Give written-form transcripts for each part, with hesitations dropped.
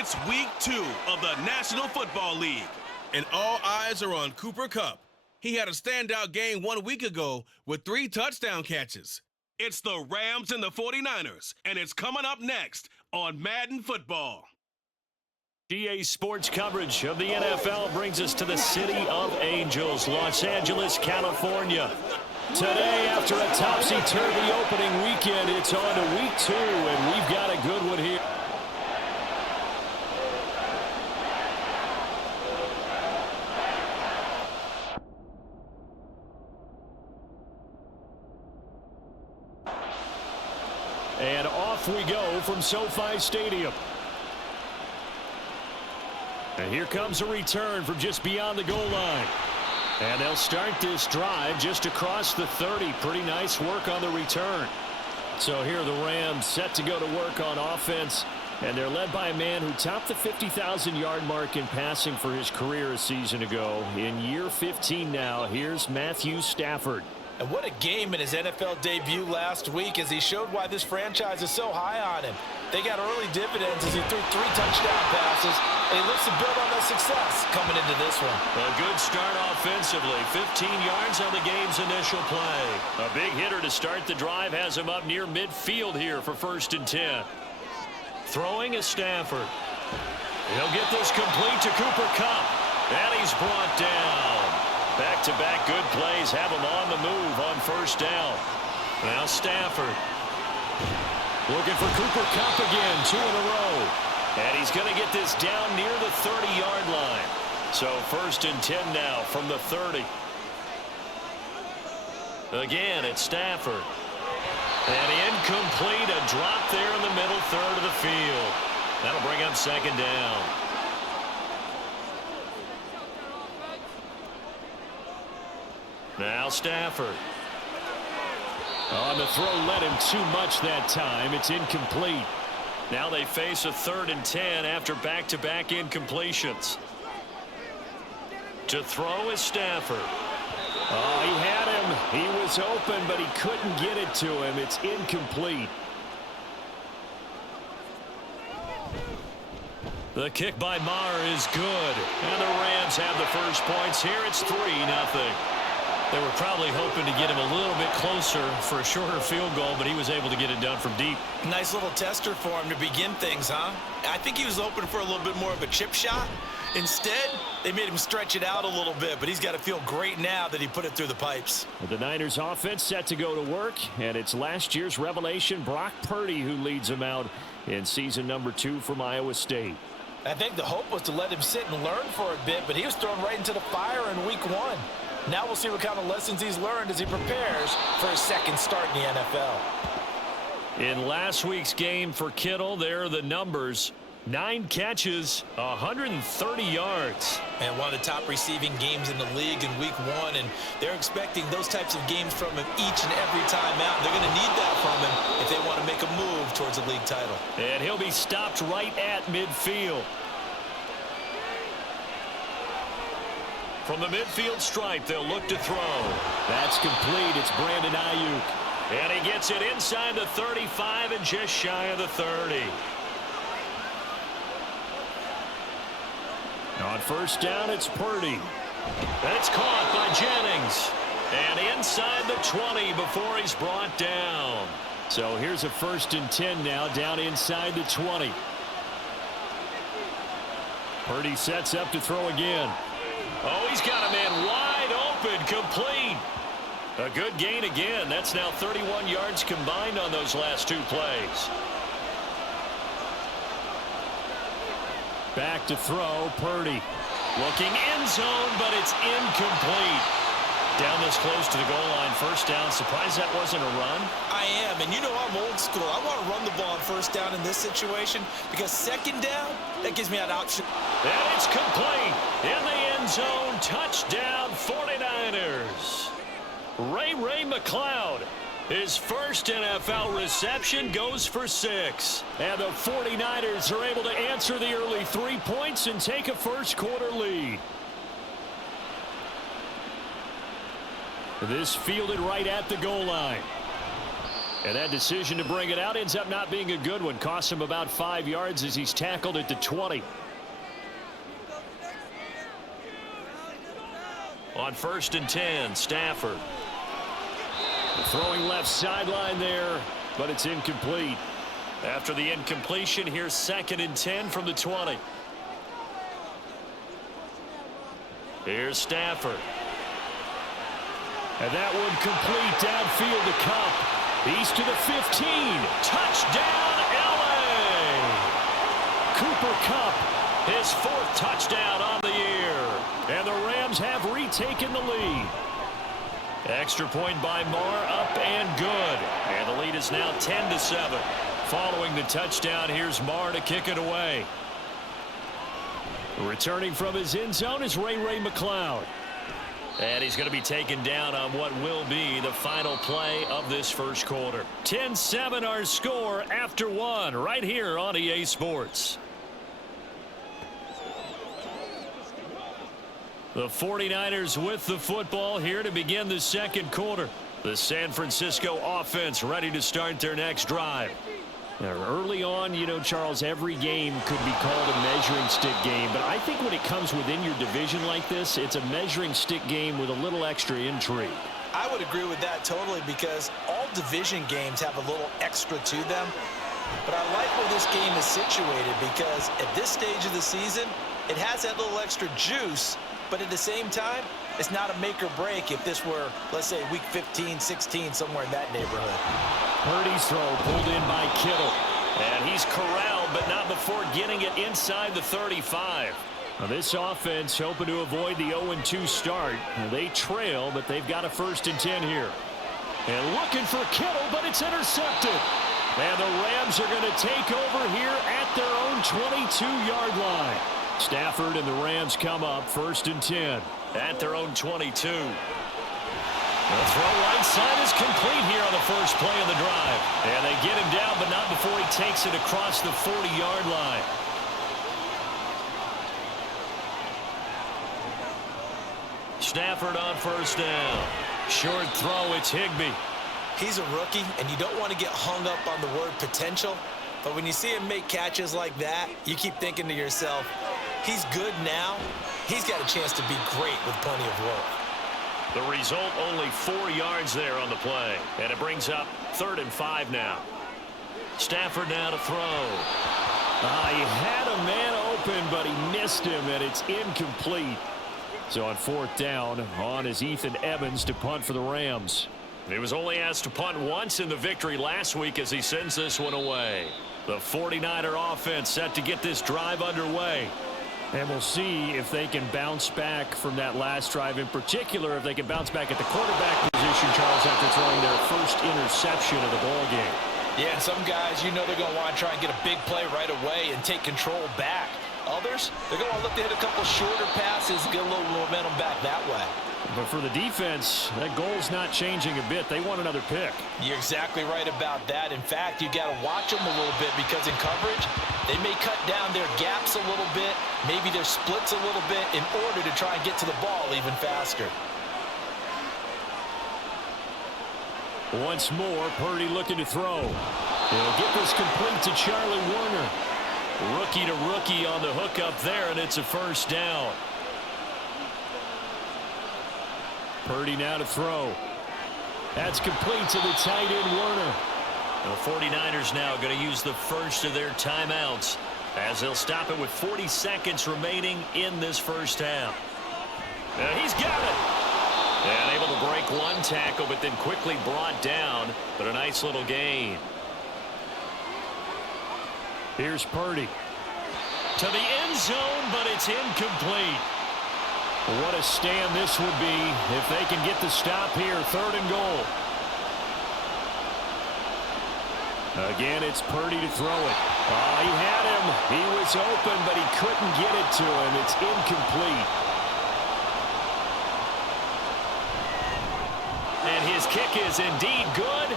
It's week 2 of the National Football League, and all eyes are on Cooper Kupp. He had a standout game 1 week ago with 3 touchdown catches. It's the Rams and the 49ers, and it's coming up next on Madden Football. GA Sports coverage of the NFL brings us to the City of Angels, Los Angeles, California. Today, after a topsy-turvy opening weekend, it's on to week 2, and we've got a good one here. And off we go from SoFi Stadium. And here comes a return from just beyond the goal line. And they'll start this drive just across the 30. Pretty nice work on the return. So here the Rams set to go to work on offense. And they're led by a man who topped the 50,000-yard mark in passing for his career a season ago. In year 15 now, here's Matthew Stafford. And what a game in his NFL debut last week as he showed why this franchise is so high on him. They got early dividends as he threw 3 touchdown passes, and he looks to build on that success coming into this one. A good start offensively. 15 yards on the game's initial play. A big hitter to start the drive has him up near midfield here for 1st and 10. Throwing is Stafford. He'll get this complete to Cooper Kupp. And he's brought down. Back-to-back good plays have him on the move on 1st down. Now Stafford. Looking for Cooper Kupp again, 2 in a row. And he's going to get this down near the 30-yard line. So 1st and 10 now from the 30. Again, it's Stafford. And incomplete, a drop there in the middle third of the field. That'll bring up 2nd down. Now Stafford. On the throw, led him too much that time. It's incomplete. Now they face a 3rd and 10 after back-to-back incompletions. To throw is Stafford. Oh, he had him. He was open, but he couldn't get it to him. It's incomplete. The kick by Maher is good. And the Rams have the first points here. It's 3-0. They were probably hoping to get him a little bit closer for a shorter field goal, but he was able to get it done from deep. Nice little tester for him to begin things, huh? I think he was open for a little bit more of a chip shot. Instead, they made him stretch it out a little bit, but he's got to feel great now that he put it through the pipes. The Niners offense set to go to work, and it's last year's revelation, Brock Purdy, who leads them out in season number 2 from Iowa State. I think the hope was to let him sit and learn for a bit, but he was thrown right into the fire in week 1. Now we'll see what kind of lessons he's learned as he prepares for his 2nd start in the NFL. In last week's game for Kittle, there are the numbers. 9 catches, 130 yards. And one of the top receiving games in the league in week 1, and they're expecting those types of games from him each and every time out. They're going to need that from him if they want to make a move towards a league title. And he'll be stopped right at midfield. From the midfield stripe, they'll look to throw. That's complete. It's Brandon Ayuk. And he gets it inside the 35 and just shy of the 30. On 1st down, it's Purdy. That's caught by Jennings. And inside the 20 before he's brought down. So here's a 1st and 10 now, down inside the 20. Purdy sets up to throw again. Oh, he's got a man wide open, complete. A good gain again. That's now 31 yards combined on those last 2 plays. Back to throw, Purdy. Looking end zone, but it's incomplete. Down this close to the goal line, 1st down. Surprised that wasn't a run? I am, and you know I'm old school. I want to run the ball on 1st down in this situation because 2nd down, that gives me an option. And it's complete. In the end zone, touchdown 49ers. Ray McCloud, his 1st NFL reception, goes for 6. And the 49ers are able to answer the early 3 points and take a 1st quarter lead. This fielded right at the goal line. And that decision to bring it out ends up not being a good one. Costs him about 5 yards as he's tackled at the 20. On 1st and 10, Stafford. Throwing left sideline there, but it's incomplete. After the incompletion, here's 2nd and 10 from the 20. Here's Stafford. And that one complete downfield to Kupp. He's to the 15. Touchdown, L.A. Cooper Kupp, his 4th touchdown on the year. And the Rams have retaken the lead. Extra point by Marr, up and good. And the lead is now 10-7. Following the touchdown, here's Marr to kick it away. Returning from his end zone is Ray McCloud. And he's going to be taken down on what will be the final play of this first quarter. 10-7 our score after 1 right here on EA Sports. The 49ers with the football here to begin the second quarter. The San Francisco offense ready to start their next drive. Now, early on, you know, Charles, every game could be called a measuring stick game. But I think when it comes within your division like this, it's a measuring stick game with a little extra intrigue. I would agree with that totally because all division games have a little extra to them. But I like where this game is situated because at this stage of the season, it has that little extra juice. But at the same time, it's not a make or break if this were, let's say, week 15, 16, somewhere in that neighborhood. Purdy's throw pulled in by Kittle. And he's corralled, but not before getting it inside the 35. Now this offense hoping to avoid the 0-2 start. They trail, but they've got a 1st and 10 here. And looking for Kittle, but it's intercepted. And the Rams are going to take over here at their own 22-yard line. Stafford and the Rams come up 1st and 10 at their own 22. The throw right side is complete here on the first play of the drive. And they get him down, but not before he takes it across the 40-yard line. Stafford on 1st down. Short throw, it's Higbee. He's a rookie, and you don't want to get hung up on the word potential. But when you see him make catches like that, you keep thinking to yourself, he's good now. He's got a chance to be great with plenty of work. The result, only 4 yards there on the play. And it brings up 3rd and 5 now. Stafford now to throw. He had a man open, but he missed him, and it's incomplete. So on 4th down, on is Ethan Evans to punt for the Rams. He was only asked to punt once in the victory last week as he sends this one away. The 49er offense set to get this drive underway. And we'll see if they can bounce back from that last drive. In particular, if they can bounce back at the quarterback position, Charles, after throwing their first interception of the ball game. Yeah, and some guys, you know they're going to want to try and get a big play right away and take control back. Others, they're going to look to hit a couple shorter passes, get a little momentum back that way. But for the defense, that goal's not changing a bit. They want another pick. You're exactly right about that. In fact, you got to watch them a little bit because in coverage, they may cut down their gaps a little bit, maybe their splits a little bit in order to try and get to the ball even faster. Once more, Purdy looking to throw. He'll get this complete to Charlie Warner. Rookie to rookie on the hook up there, and it's a 1st down. Purdy now to throw. That's complete to the tight end, Warner. The 49ers now going to use the first of their timeouts as they'll stop it with 40 seconds remaining in this first half. Now he's got it. And able to break one tackle, but then quickly brought down. But a nice little gain. Here's Purdy. To the end zone, but it's incomplete. What a stand this would be if they can get the stop here. 3rd and goal. Again, it's Purdy to throw it. He had him. He was open, but he couldn't get it to him. It's incomplete. And his kick is indeed good.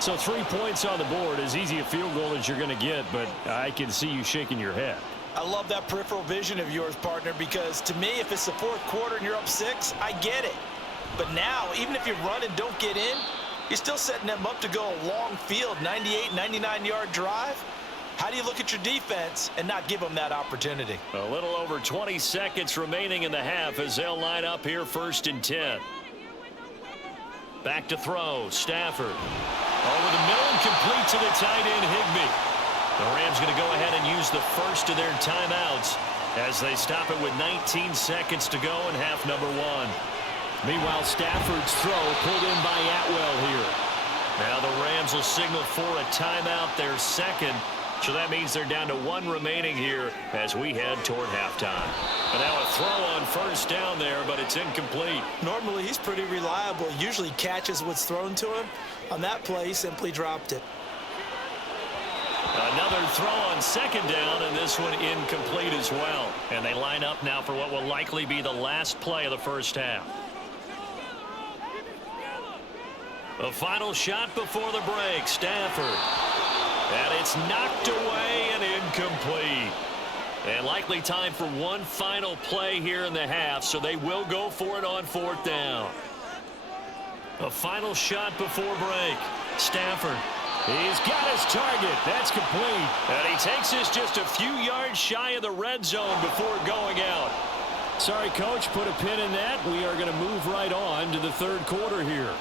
So 3 points on the board, as easy a field goal as you're going to get, but I can see you shaking your head. I love that peripheral vision of yours, partner, because to me, if it's the 4th quarter and you're up 6, I get it. But now, even if you run and don't get in, You're still setting them up to go a long field, 98, 99-yard drive. How do you look at your defense and not give them that opportunity? A little over 20 seconds remaining in the half as they'll line up here 1st and 10. Back to throw. Stafford. Over the middle and complete to the tight end, Higbee. The Rams going to go ahead and use the first of their timeouts as they stop it with 19 seconds to go in half number 1. Meanwhile, Stafford's throw pulled in by Atwell here. Now the Rams will signal for a timeout, their second. So that means they're down to 1 remaining here as we head toward halftime. And now a throw on 1st down there, but it's incomplete. Normally, he's pretty reliable. Usually catches what's thrown to him. On that play, he simply dropped it. Another throw on 2nd down, and this one incomplete as well. And they line up now for what will likely be the last play of the first half. The final shot before the break, Stafford. And it's knocked away and incomplete. And likely time for one final play here in the half, so they will go for it on 4th down. A final shot before break. Stafford. He's got his target. That's complete. And he takes this just a few yards shy of the red zone before going out. Sorry, Coach, put a pin in that. We are going to move right on to the 3rd quarter here.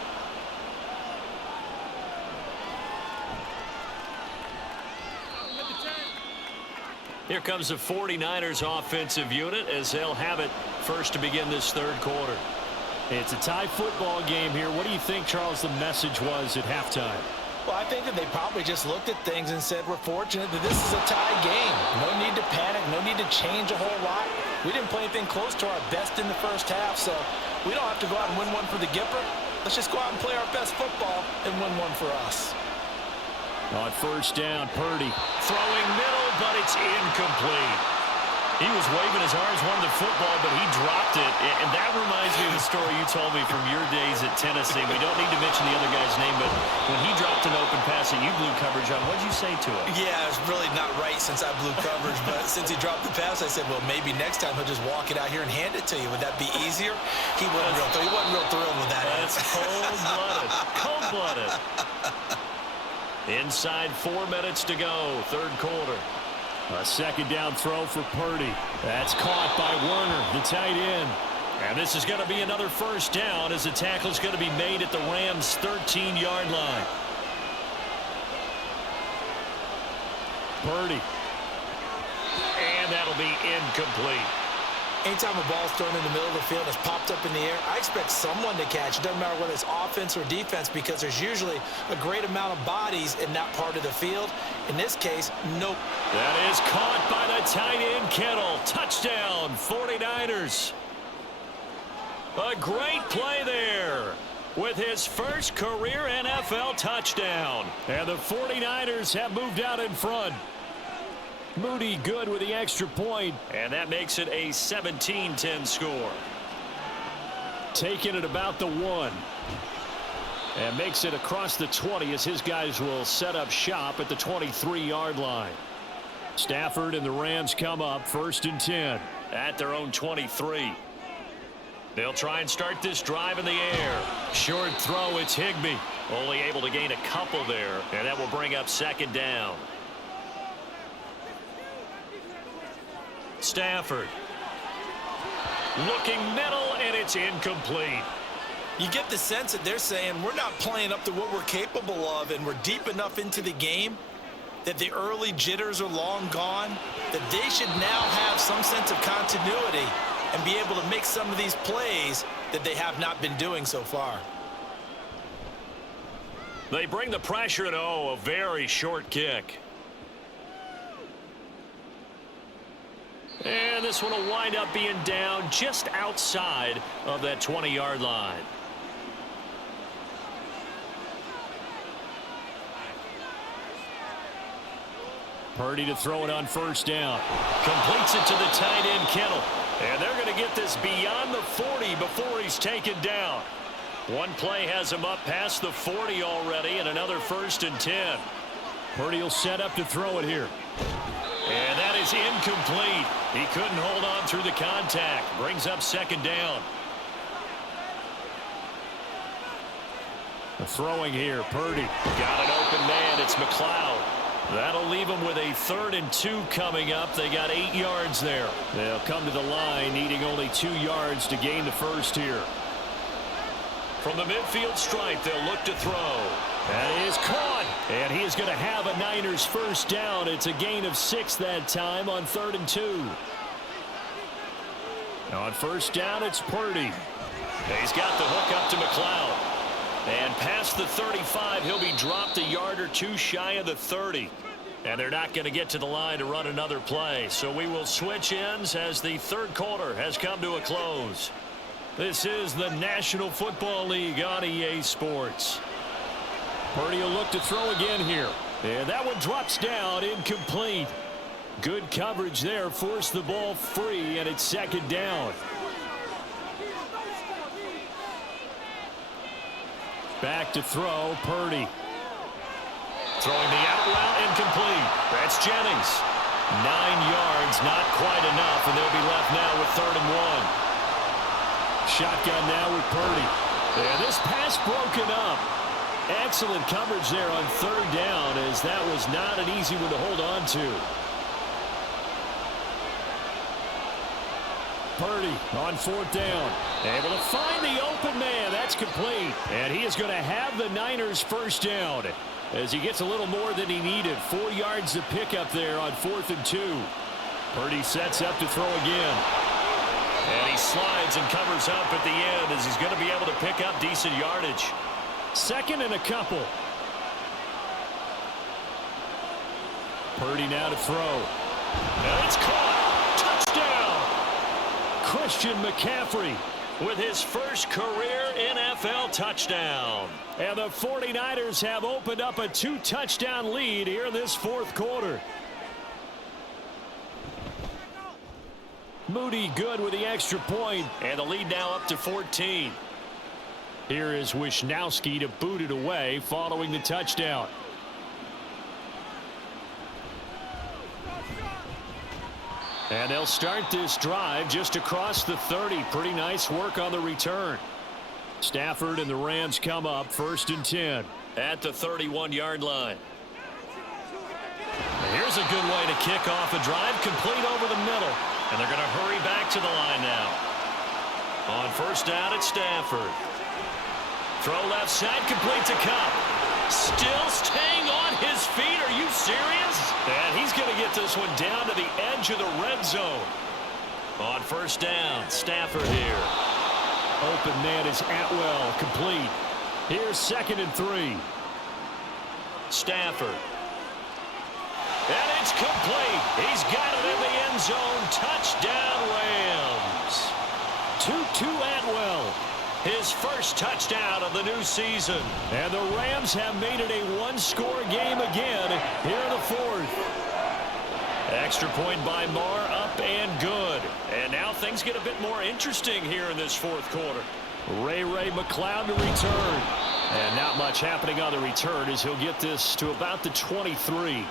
Here comes the 49ers offensive unit as they'll have it first to begin this 3rd quarter. It's a tie football game here. What do you think, Charles, the message was at halftime? Well, I think that they probably just looked at things and said, we're fortunate that this is a tie game. No need to panic. No need to change a whole lot. We didn't play anything close to our best in the first half, so we don't have to go out and win one for the Gipper. Let's just go out and play our best football and win one for us. On 1st down, Purdy. Throwing middle, but it's incomplete. He was waving his arms, wanted the football, but he dropped it. And that reminds me of the story you told me from your days at Tennessee. We don't need to mention the other guy's name, but when he dropped an open pass and you blew coverage on, what did you say to him? Yeah, it's really not right since I blew coverage, but since he dropped the pass, I said, well, maybe next time he'll just walk it out here and hand it to you. Would that be easier? He wasn't real thrilled with that. That's cold-blooded. Cold-blooded. Inside 4 minutes to go, 3rd quarter. A 2nd down throw for Purdy. That's caught by Werner, the tight end. And this is going to be another 1st down as the tackle is going to be made at the Rams' 13-yard line. Purdy. And that'll be incomplete. Anytime a ball's thrown in the middle of the field and it's popped up in the air, I expect someone to catch. It doesn't matter whether it's offense or defense because there's usually a great amount of bodies in that part of the field. In this case, nope. That is caught by the tight end, Kittle. Touchdown, 49ers. A great play there with his first career NFL touchdown. And the 49ers have moved out in front. Moody good with the extra point. And that makes it a 17-10 score. Taking it about the 1. And makes it across the 20 as his guys will set up shop at the 23-yard line. Stafford and the Rams come up 1st and 10. At their own 23. They'll try and start this drive in the air. Short throw, it's Higbee. Only able to gain a couple there. And that will bring up 2nd down. Stafford. Looking middle, and it's incomplete. You get the sense that they're saying we're not playing up to what we're capable of, and we're deep enough into the game that the early jitters are long gone, that they should now have some sense of continuity and be able to make some of these plays that they have not been doing so far. They bring the pressure, and a very short kick. And this one will wind up being down just outside of that 20-yard line. Purdy to throw it on 1st down. Completes it to the tight end, Kittle. And they're going to get this beyond the 40 before he's taken down. One play has him up past the 40 already, and another 1st and 10. Purdy will set up to throw it here. And that is incomplete. He couldn't hold on through the contact. Brings up 2nd down. Throwing here, Purdy. Got an open man. It's McLeod. That'll leave them with a 3rd and 2 coming up. They got 8 yards there. They'll come to the line needing only 2 yards to gain the first here. From the midfield stripe, they'll look to throw. That is caught. And he is going to have a Niners first down. It's a gain of 6 that time on 3rd and 2. On first down, it's Purdy. He's got the hook up to McLeod. And past the 35, he'll be dropped a yard or 2 shy of the 30. And they're not going to get to the line to run another play. So we will switch ends as the 3rd quarter has come to a close. This is the National Football League on EA Sports. Purdy will look to throw again here. And that one drops down, incomplete. Good coverage there, forced the ball free, and it's 2nd down. Back to throw, Purdy. Throwing the out route, incomplete. That's Jennings. 9 yards, not quite enough, and they'll be left now with 3rd and 1. Shotgun now with Purdy. And this pass broken up. Excellent coverage there on 3rd down, as that was not an easy one to hold on to. Purdy on 4th down. Able to find the open man. That's complete. And he is going to have the Niners first down as he gets a little more than he needed. 4 yards to pick up there on 4th and 2. Purdy sets up to throw again. And he slides and covers up at the end as he's going to be able to pick up decent yardage. 2nd and a couple. Purdy now to throw. And it's caught. Touchdown. Christian McCaffrey with his first career NFL touchdown. And the 49ers have opened up a 2-touchdown lead here in this 4th quarter. Moody good with the extra point. And the lead now up to 14. Here is Wisnowski to boot it away following the touchdown. And they'll start this drive just across the 30. Pretty nice work on the return. Stafford and the Rams come up 1st and 10. At the 31-yard line. And here's a good way to kick off a drive, complete over the middle. And they're going to hurry back to the line now. On 1st down, it's Stafford. Throw left side, complete to Cup. Still staying on his feet. Are you serious? And he's going to get this one down to the edge of the red zone. On 1st down, Stafford here. Open man is Atwell, complete. Here's 2nd and 3. Stafford. And it's complete. He's got it in the end zone. Touchdown, Rams. 2-2 Atwell. His first touchdown of the new season. And the Rams have made it a 1-score game again here in the 4th. Extra point by Marr, up and good. And now things get a bit more interesting here in this 4th quarter. Ray McLeod to return. And not much happening on the return as he'll get this to about the 23.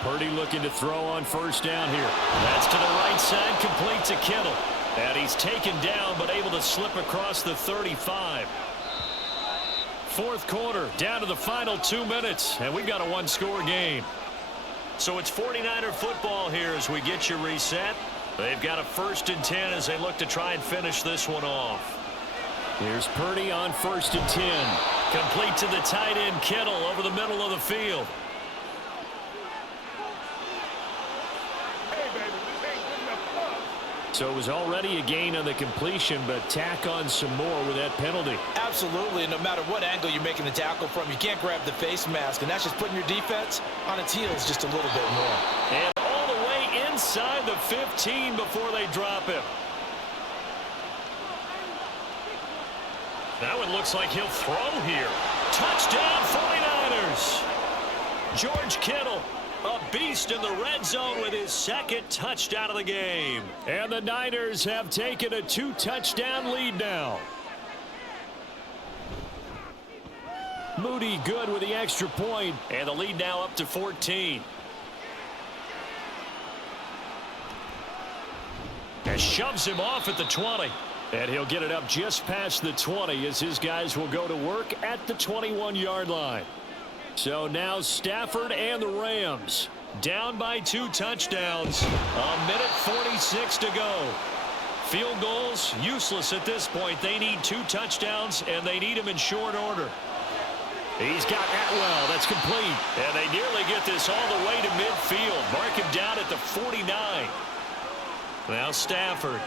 Purdy looking to throw on 1st down here. That's to the right side, complete to Kittle. And he's taken down, but able to slip across the 35. 4th quarter, down to the final 2 minutes, and we've got a 1-score game. So it's 49er football here as we get you reset. They've got a 1st and 10 as they look to try and finish this one off. Here's Purdy on 1st and 10. Complete to the tight end, Kittle, over the middle of the field. So it was already a gain on the completion, but tack on some more with that penalty. Absolutely, and no matter what angle you're making the tackle from, you can't grab the face mask, and that's just putting your defense on its heels just a little bit more. And all the way inside the 15 before they drop him. That one looks like he'll throw here. Touchdown 49ers. George Kittle, a beast in the red zone with his 2nd touchdown of the game. And the Niners have taken a 2-touchdown lead now. Moody good with the extra point. And the lead now up to 14. Just shoves him off at the 20. And he'll get it up just past the 20 as his guys will go to work at the 21-yard line. So now Stafford and the Rams down by 2 touchdowns. A minute 46 to go. Field goals useless at this point. They need 2 touchdowns, and they need them in short order. He's got Atwell. That's complete. And they nearly get this all the way to midfield. Mark him down at the 49. Now Stafford.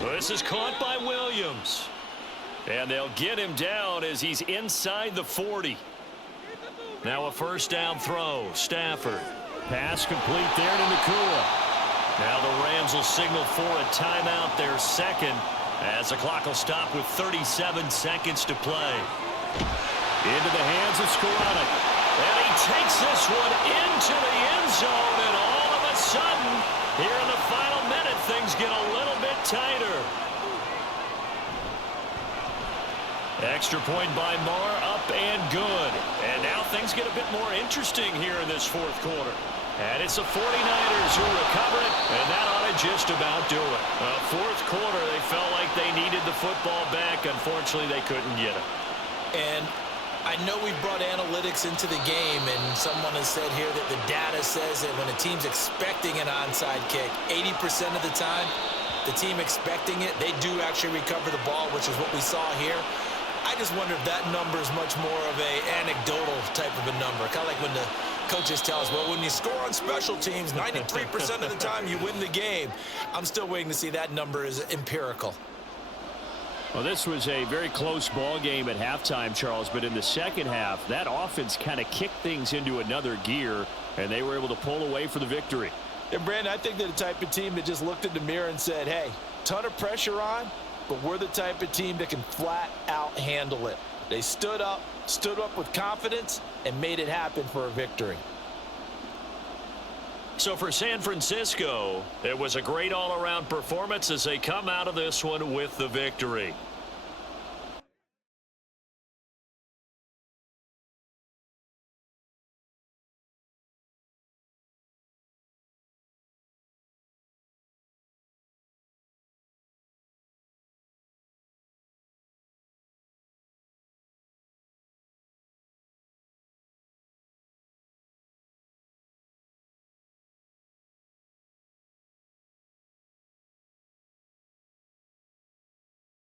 This is caught by Williams. And they'll get him down as he's inside the 40. Now a first down throw. Stafford. Pass complete there to Nakua. Now the Rams will signal for a timeout, their second, as the clock will stop with 37 seconds to play. Into the hands of Skoranek. And he takes this one into the end zone, and all of a sudden, here in the final minute, things get a little bit tighter. Extra point by Marr, up and good. And now things get a bit more interesting here in this fourth quarter. And it's the 49ers who recover it, and that ought to just about do it. Fourth quarter, they felt like they needed the football back. Unfortunately, they couldn't get it. And I know we've brought analytics into the game, and someone has said here that the data says that when a team's expecting an onside kick, 80% of the time, the team expecting it, they do actually recover the ball, which is what we saw here. I just wonder if that number is much more of a anecdotal type of a number. Kind of like when the coaches tell us, well, when you score on special teams, 93% of the time you win the game. I'm still waiting to see that number is empirical. Well, this was a very close ball game at halftime, Charles, but in the second half, that offense kind of kicked things into another gear, and they were able to pull away for the victory. And, Brandon, I think they're the type of team that just looked in the mirror and said, hey, ton of pressure on, but we're the type of team that can flat out handle it. They stood up with confidence, and made it happen for a victory. So for San Francisco, it was a great all-around performance as they come out of this one with the victory.